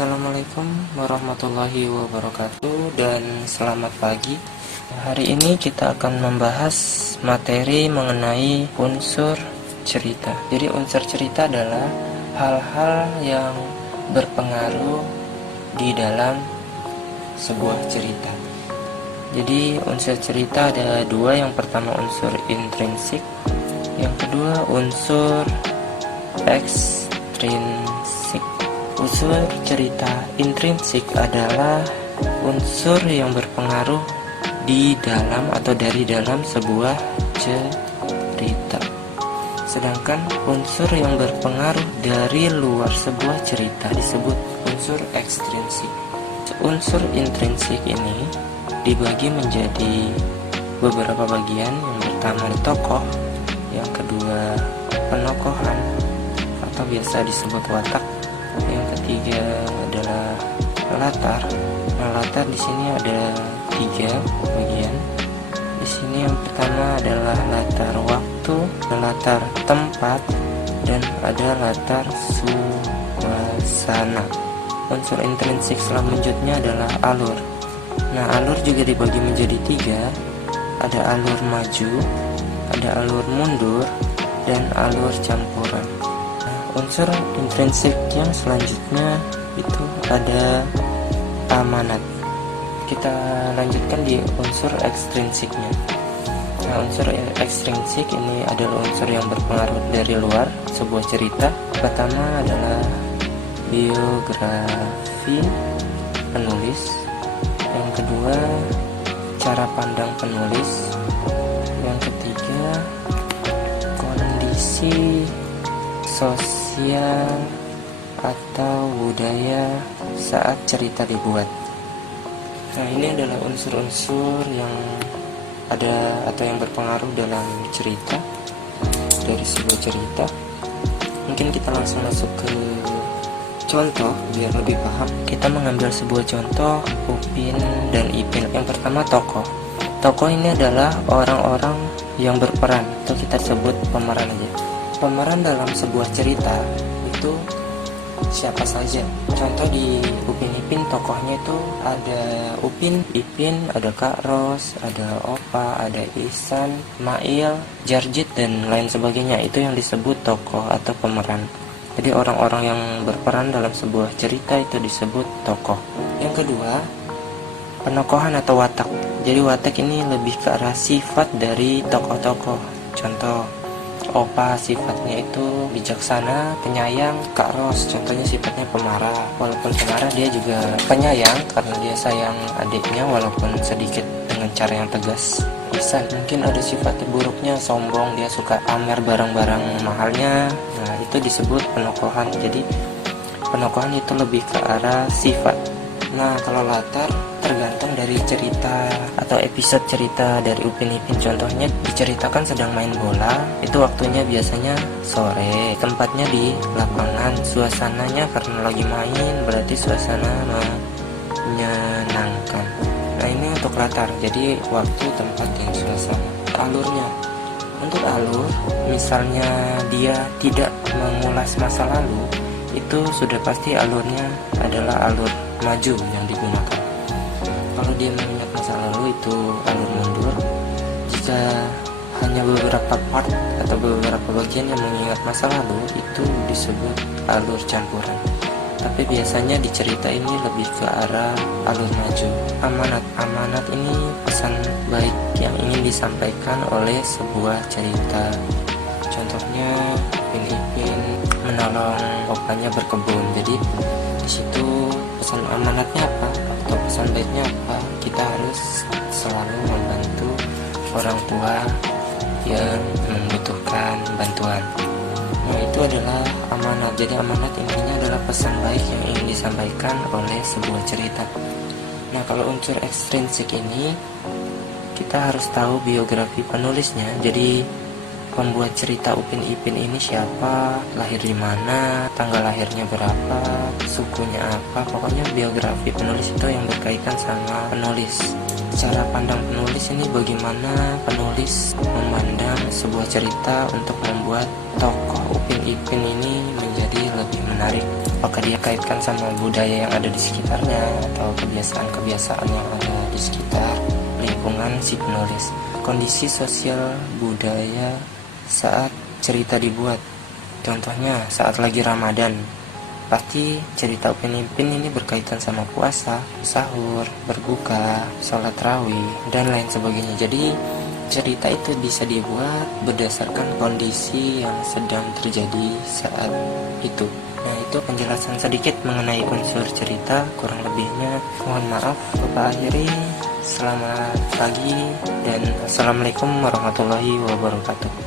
Assalamualaikum warahmatullahi wabarakatuh dan selamat pagi. Hari ini kita akan membahas materi mengenai unsur cerita. Jadi unsur cerita adalah hal-hal yang berpengaruh di dalam sebuah cerita. Jadi unsur cerita ada dua, yang pertama unsur intrinsik, yang kedua unsur ekstrinsik. Unsur cerita intrinsik adalah unsur yang berpengaruh di dalam atau dari dalam sebuah cerita. Sedangkan unsur yang berpengaruh dari luar sebuah cerita disebut unsur ekstrinsik. Unsur intrinsik ini dibagi menjadi beberapa bagian. Yang pertama tokoh, yang kedua penokohan atau biasa disebut watak, yang ketiga adalah latar. Nah, latar di sini ada 3 bagian. Di sini yang pertama adalah latar waktu, latar tempat, dan ada latar suasana. Unsur intrinsik selanjutnya adalah alur. Nah, alur juga dibagi menjadi 3. Ada alur maju, ada alur mundur, dan alur campuran. Unsur intrinsik yang selanjutnya itu ada amanat. Kita lanjutkan di unsur ekstrinsiknya. Nah, unsur ekstrinsik ini adalah unsur yang berpengaruh dari luar sebuah cerita. Pertama adalah biografi penulis, yang kedua cara pandang penulis, yang ketiga kondisi sosial atau budaya saat cerita dibuat. Nah, ini adalah unsur-unsur yang ada atau yang berpengaruh dalam cerita, dari sebuah cerita. Mungkin kita langsung masuk ke contoh biar lebih paham. Kita mengambil sebuah contoh Upin dan Ipin. Yang pertama tokoh. Tokoh ini adalah orang-orang yang berperan, atau kita sebut pemeran aja. Pemeran dalam sebuah cerita itu siapa saja. Contoh di Upin Ipin, tokohnya itu ada Upin, Ipin, ada Kak Ros, ada Opa, ada Ihsan, Mail, Jarjit, dan lain sebagainya. Itu yang disebut tokoh atau pemeran. Jadi orang-orang yang berperan dalam sebuah cerita itu disebut tokoh. Yang kedua, penokohan atau watak. Jadi watak ini lebih ke arah sifat dari tokoh-tokoh. Contoh, Opa sifatnya itu bijaksana, penyayang. Kak Ros contohnya sifatnya pemarah. Walaupun pemarah, dia juga penyayang karena dia sayang adiknya walaupun sedikit dengan cara yang tegas. Ihsan mungkin ada sifat buruknya, sombong, dia suka pamer barang-barang mahalnya. Nah, itu disebut penokohan. Jadi penokohan itu lebih ke arah sifat. Nah, kalau latar tergantung dari cerita atau episode cerita dari Upin Ipin. Contohnya diceritakan sedang main bola, itu waktunya biasanya sore, tempatnya di lapangan, suasananya karena lagi main berarti suasana menyenangkan. Nah, ini untuk latar, jadi waktu, tempat, dan suasana. Alurnya, untuk alur, misalnya dia tidak mengulas masa lalu, itu sudah pasti alurnya adalah alur maju yang digunakan. Kalau dia mengingat masa lalu, itu alur mundur. Jika hanya beberapa part atau beberapa bagian yang mengingat masa lalu, itu disebut alur campuran. Tapi biasanya di cerita ini lebih ke arah alur maju. Amanat ini pesan baik yang ingin disampaikan oleh sebuah cerita. Contohnya Upin Ipin menolong opanya berkebun. Jadi di situ pesan amanatnya apa atau pesan baiknya apa? Kita harus selalu membantu orang tua yang membutuhkan bantuan. Nah, itu adalah amanat. Jadi amanat intinya adalah pesan baik yang ingin disampaikan oleh sebuah cerita. Nah, kalau unsur ekstrinsik ini kita harus tahu biografi penulisnya. Jadi pembuat cerita Upin Ipin ini siapa, lahir di mana, tanggal lahirnya berapa, sukunya apa. Pokoknya biografi penulis itu yang berkaitan sama penulis. Cara pandang penulis ini bagaimana penulis memandang sebuah cerita untuk membuat tokoh Upin Ipin ini menjadi lebih menarik. apakah dia kaitkan sama budaya yang ada di sekitarnya atau kebiasaan-kebiasaan yang ada di sekitar lingkungan si penulis. Kondisi sosial budaya saat cerita dibuat, contohnya saat lagi Ramadan, pasti cerita Upin Ipin ini berkaitan sama puasa, sahur, berbuka, sholat tarawih, dan lain sebagainya. Jadi cerita itu bisa dibuat berdasarkan kondisi yang sedang terjadi saat itu. Nah, itu penjelasan sedikit mengenai unsur cerita. Kurang lebihnya mohon maaf. Bapak akhiri, selamat pagi dan assalamualaikum warahmatullahi wabarakatuh.